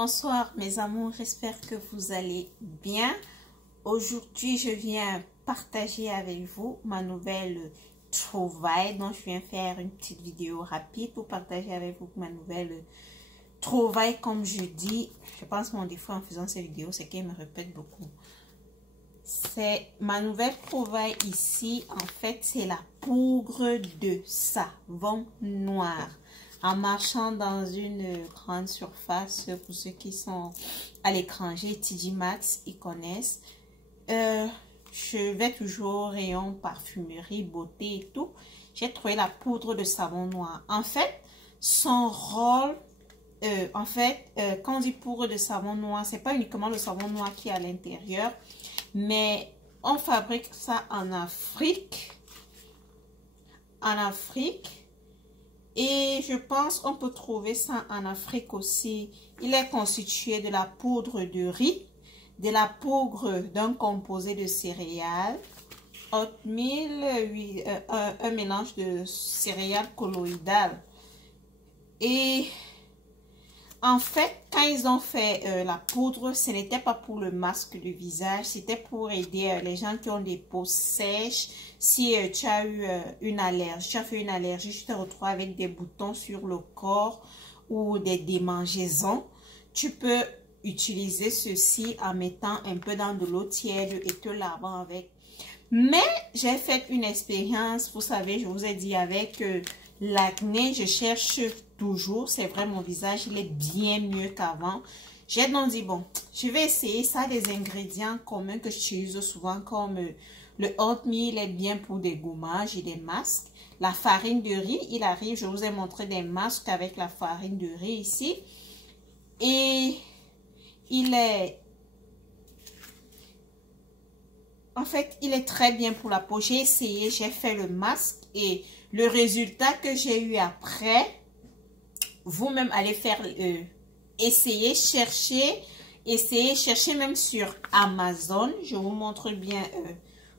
Bonsoir mes amours, j'espère que vous allez bien. Aujourd'hui, je viens partager avec vous ma nouvelle trouvaille. Donc, je viens faire une petite vidéo rapide pour partager avec vous ma nouvelle trouvaille. Comme je dis, je pense que mon défaut en faisant ces vidéos, c'est qu'elle me répète beaucoup. C'est ma nouvelle trouvaille ici. En fait, c'est la poudre de savon noir. En marchant dans une grande surface, pour ceux qui sont à l'étranger, TJ Maxx, ils connaissent. Je vais toujours au rayon parfumerie, beauté et tout. J'ai trouvé la poudre de savon noir. En fait, son rôle, quand on dit poudre de savon noir, c'est pas uniquement le savon noir qui est à l'intérieur, mais on fabrique ça en Afrique. Et je pense qu'on peut trouver ça en Afrique aussi. Il est constitué de la poudre de riz, de la poudre d'un composé de céréales, oatmeal, un mélange de céréales colloïdales. Et en fait, quand ils ont fait la poudre, ce n'était pas pour le masque de visage, c'était pour aider les gens qui ont des peaux sèches. Si tu as eu une allergie, tu as fait une allergie, tu te retrouves avec des boutons sur le corps ou des démangeaisons, tu peux utiliser ceci en mettant un peu dans de l'eau tiède et te lavant avec. Mais j'ai fait une expérience, vous savez, je vous ai dit avec l'acné, je cherche toujours, c'est vrai, mon visage, il est bien mieux qu'avant. J'ai donc dit, bon, je vais essayer ça, des ingrédients communs que j'utilise souvent comme le oatmeal est bien pour des gommages et des masques. La farine de riz, il arrive, je vous ai montré des masques avec la farine de riz ici. Et il est... En fait, il est très bien pour la peau. J'ai essayé, j'ai fait le masque et le résultat que j'ai eu après, vous-même allez faire, essayer, chercher même sur Amazon. Je vous montre bien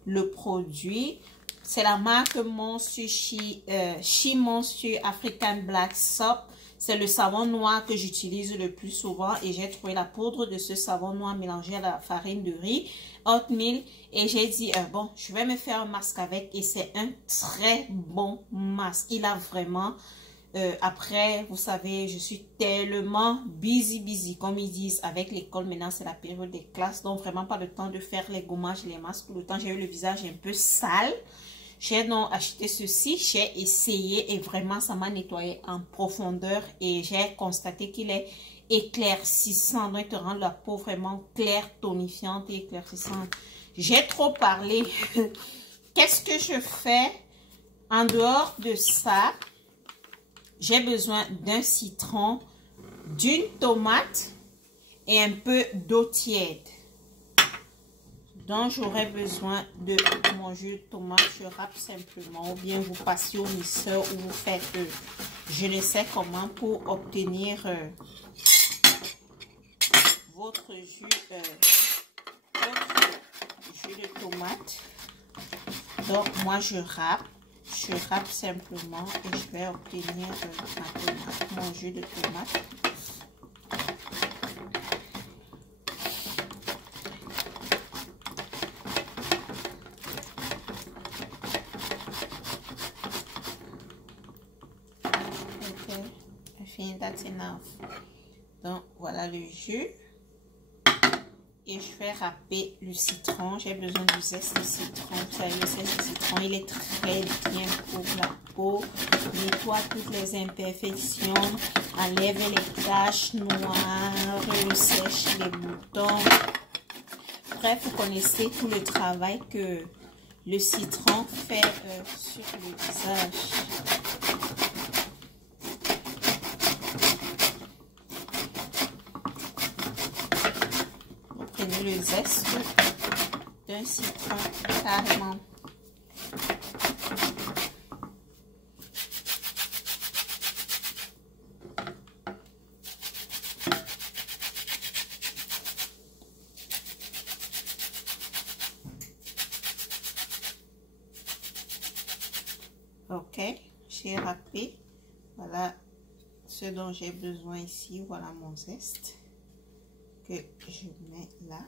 le produit. C'est la marque Monsieur She Monsieur African Black Soap. C'est le savon noir que j'utilise le plus souvent et j'ai trouvé la poudre de ce savon noir mélangé à la farine de riz, oatmeal, et j'ai dit bon, je vais me faire un masque avec et c'est un très bon masque. Il a vraiment après, vous savez, je suis tellement busy, comme ils disent, avec l'école. Maintenant, c'est la période des classes, donc vraiment pas le temps de faire les gommages, les masques. Tout le temps, j'ai eu le visage un peu sale. J'ai donc acheté ceci, j'ai essayé et vraiment ça m'a nettoyé en profondeur et j'ai constaté qu'il est éclaircissant. Donc il te rend la peau vraiment claire, tonifiante et éclaircissante. J'ai trop parlé. Qu'est-ce que je fais en dehors de ça? J'ai besoin d'un citron, d'une tomate et un peu d'eau tiède. Donc, j'aurai besoin de mon jus de tomate. Je râpe simplement. Ou bien vous passez au mixeur ou vous faites, je ne sais comment, pour obtenir votre jus de tomate. Donc, moi, je râpe simplement et je vais obtenir ma tomate, mon jus de tomate. That's enough. Donc voilà le jus et je vais râper le citron. J'ai besoin du zeste de citron. Vous savez, le zeste de citron, il est très bien pour la peau, nettoie toutes les imperfections, enlève les taches noires, sèche les boutons. Bref, vous connaissez tout le travail que le citron fait sur le visage. Le zeste d'un citron carrément. Ok, j'ai râpé. Voilà ce dont j'ai besoin ici. Voilà mon zeste. que je mets là.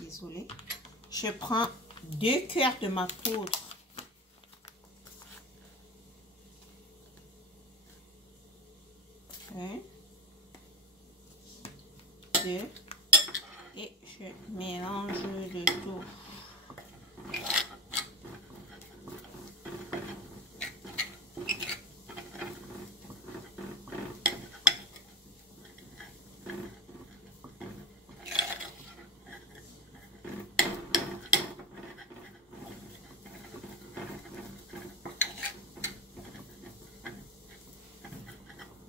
Désolée. Je prends 2 cuillères de ma poudre. 1, 2 et je mélange le tout.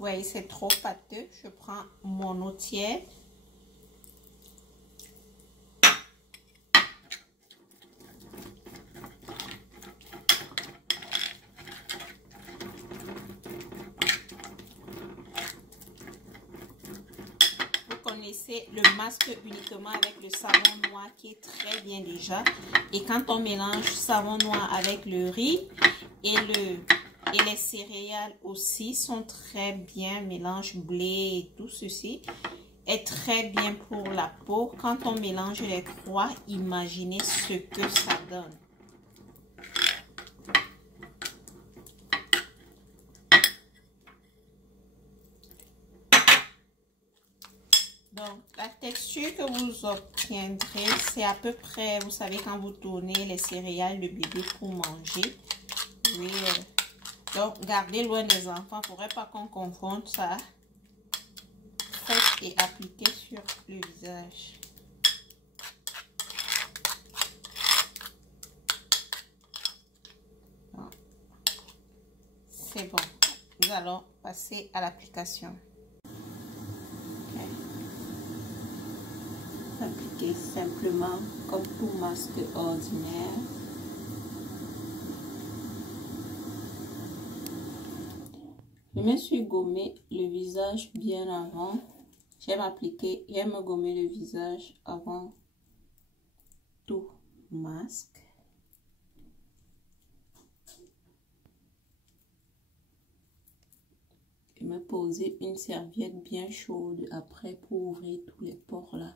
Oui, c'est trop pâteux. Je prends mon eau tiède. Vous connaissez le masque uniquement avec le savon noir qui est très bien déjà. Et quand on mélange savon noir avec le riz et les céréales aussi sont très bien. Mélange blé et tout ceci est très bien pour la peau. Quand on mélange les trois, imaginez ce que ça donne. Donc, la texture que vous obtiendrez, c'est à peu près, vous savez, quand vous tournez les céréales de bébé pour manger. Oui, donc, gardez loin des enfants. Il ne faudrait pas qu'on confonde ça. Faites et appliquez sur le visage. C'est bon. Nous allons passer à l'application. Appliquez simplement comme tout masque ordinaire. Je me suis gommé le visage bien avant. J'aime me gommer le visage avant tout masque. Et me poser une serviette bien chaude après pour ouvrir tous les pores là.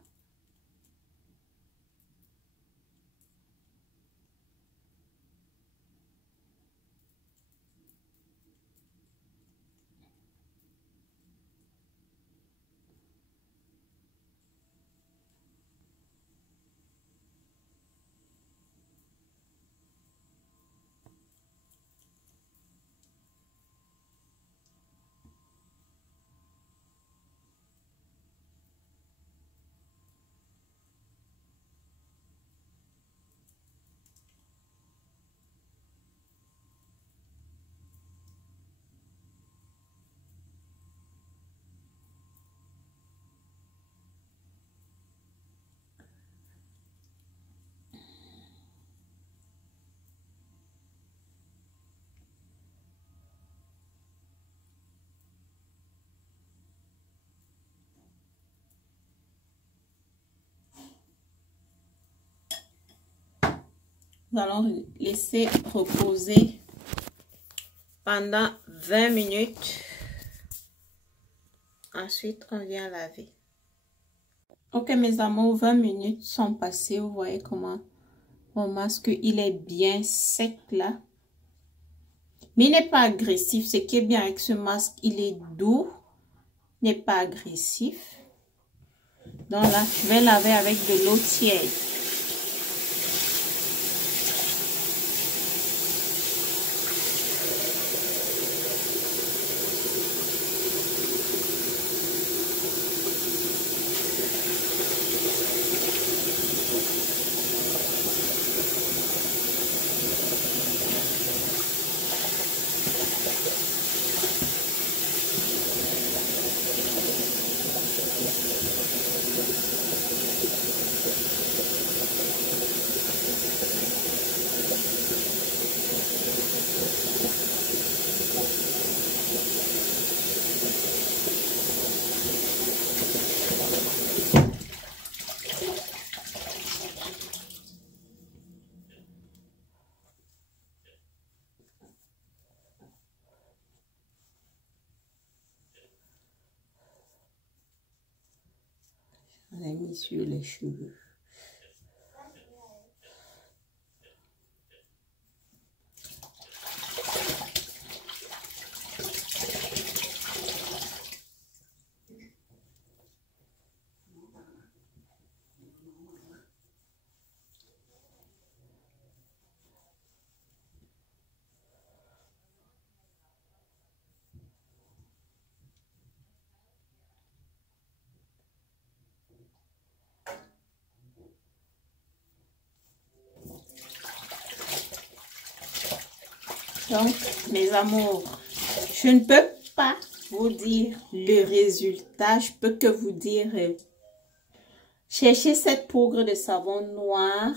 Nous allons laisser reposer pendant 20 minutes. Ensuite, on vient laver. Ok mes amours, 20 minutes sont passées. Vous voyez comment mon masque, il est bien sec là. Mais il n'est pas agressif. Ce qui est bien avec ce masque, il est doux. Il n'est pas agressif. Donc là, je vais laver avec de l'eau tiède. On a mis sur les cheveux. Donc, mes amours, je ne peux pas vous dire le résultat. Je peux que vous dire, cherchez cette poudre de savon noir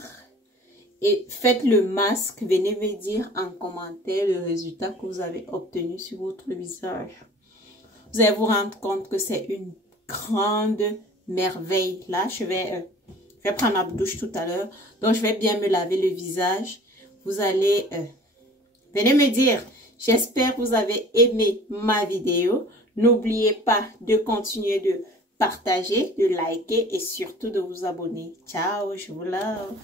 et faites le masque. Venez me dire en commentaire le résultat que vous avez obtenu sur votre visage. Vous allez vous rendre compte que c'est une grande merveille. Là, je vais prendre ma douche tout à l'heure. Donc, je vais bien me laver le visage. Vous allez... venez me dire, j'espère que vous avez aimé ma vidéo. N'oubliez pas de continuer de partager, de liker et surtout de vous abonner. Ciao, je vous love.